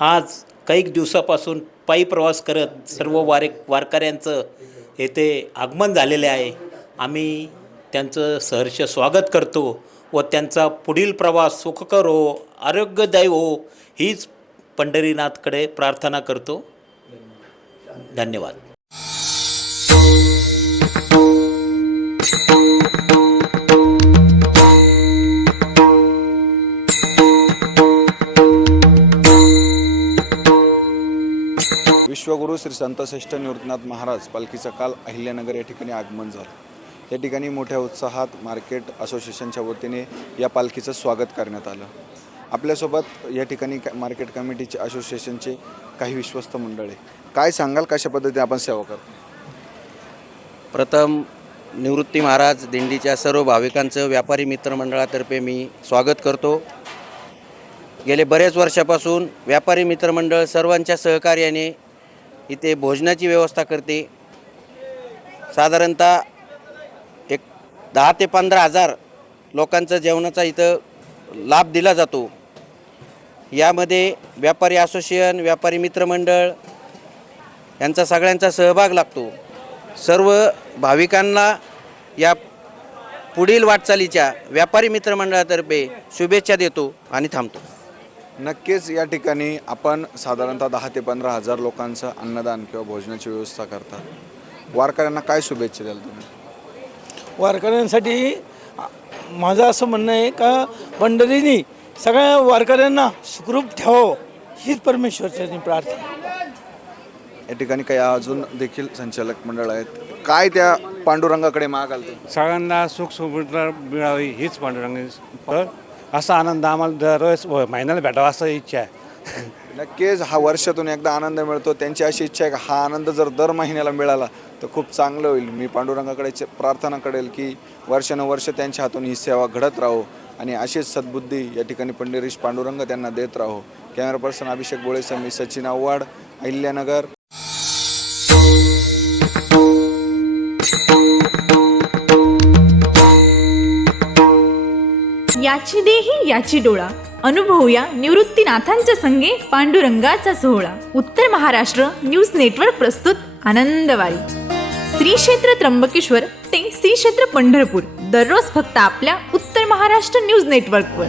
आज काही दिवसापासून पायी प्रवास करत सर्व वारकऱ्यांचं येथे आगमन झालेले आहे। आम्ही त्यांचं सहर्ष स्वागत करतो व त्यांचा पुढील प्रवास सुखकर हो, आरोग्यदायी हो, हीच पंढरीनाथकडे प्रार्थना करतो। धन्यवाद। विश्वगुरू श्री संत श्रेष्ठ निवृत्तीनाथ महाराज पालखीचं काल अहिल्यानगर या ठिकाणी आगमन झालं। या ठिकाणी मोठ्या उत्साहात मार्केट असोसिएशनच्या वतीने या पालखीचं स्वागत करण्यात आलं। आपल्यासोबत या ठिकाणी मार्केट कमिटीचे असोसिएशनचे काही विश्वस्त मंडळ आहे। काय सांगाल, कशा पद्धतीने आपण सेवा करतो? प्रथम निवृत्ती महाराज दिंडीच्या सर्व भाविकांचं व्यापारी मित्रमंडळातर्फे मी स्वागत करतो। गेले बरेच वर्षापासून व्यापारी मित्रमंडळ सर्वांच्या सहकार्याने इथे भोजनाची व्यवस्था करते। साधारणतः 10 ते 15 हजार लोकांचा जेवणाचा इथं लाभ दिला जातो। यामध्ये व्यापारी असोसिएशन, व्यापारी मित्रमंडळ यांचा सगळ्यांचा सहभाग लागतो। सर्व भाविकांना या पुढील वाटचालीच्या व्यापारी मित्रमंडळातर्फे शुभेच्छा देतो आणि थांबतो। नक्कीच या ठिकाणी आपण साधारणतः 10 ते 15 हजार लोकांचं अन्नदान किंवा भोजनाची व्यवस्था करतात। वारकऱ्यांना काय शुभेच्छा द्याल तुम्ही? वारकऱ्यांसाठी माझं असं म्हणणं आहे का पंढरीने सगळ्या वारकऱ्यांना सुखरूप ठेवावं हीच परमेश्वरची प्रार्थना। या ठिकाणी काही अजून देखील संचालक मंडळ आहेत। काय त्या पांडुरंगाकडे मागाल तुम्ही? सगळ्यांना सुख सुविधा मिळावी हीच पांडुरंग असा आनंद आम्हाला दरवेळेस महिन्याला भेटावा असं इच्छा आहे। नक्कीच हा वर्षातून एकदा आनंद मिळतो। त्यांची अशी इच्छा आहे की हा आनंद जर दर महिन्याला मिळाला तर खूप चांगलं होईल। मी पांडुरंगाकडे प्रार्थना करेल की वर्षानुवर्ष त्यांच्या हातून ही सेवा घडत राहो आणि अशीच सद्बुद्धी या ठिकाणी पंढरीश पांडुरंग त्यांना देत राहो। कॅमेरा पर्सन अभिषेक बोळेसह मी सचिन आव्हाड, अहिल्यानगर। याची देही याची डोळा, अनुभवूया निवृत्तीनाथांच्या संगे पांडुरंगाचा सोहळा। उत्तर महाराष्ट्र न्यूज नेटवर्क प्रस्तुत आनंदवारी। श्री क्षेत्र त्र्यंबकेश्वर ते श्री क्षेत्र पंढरपूर, दररोज फक्त आपल्या उत्तर महाराष्ट्र न्यूज नेटवर्कवर।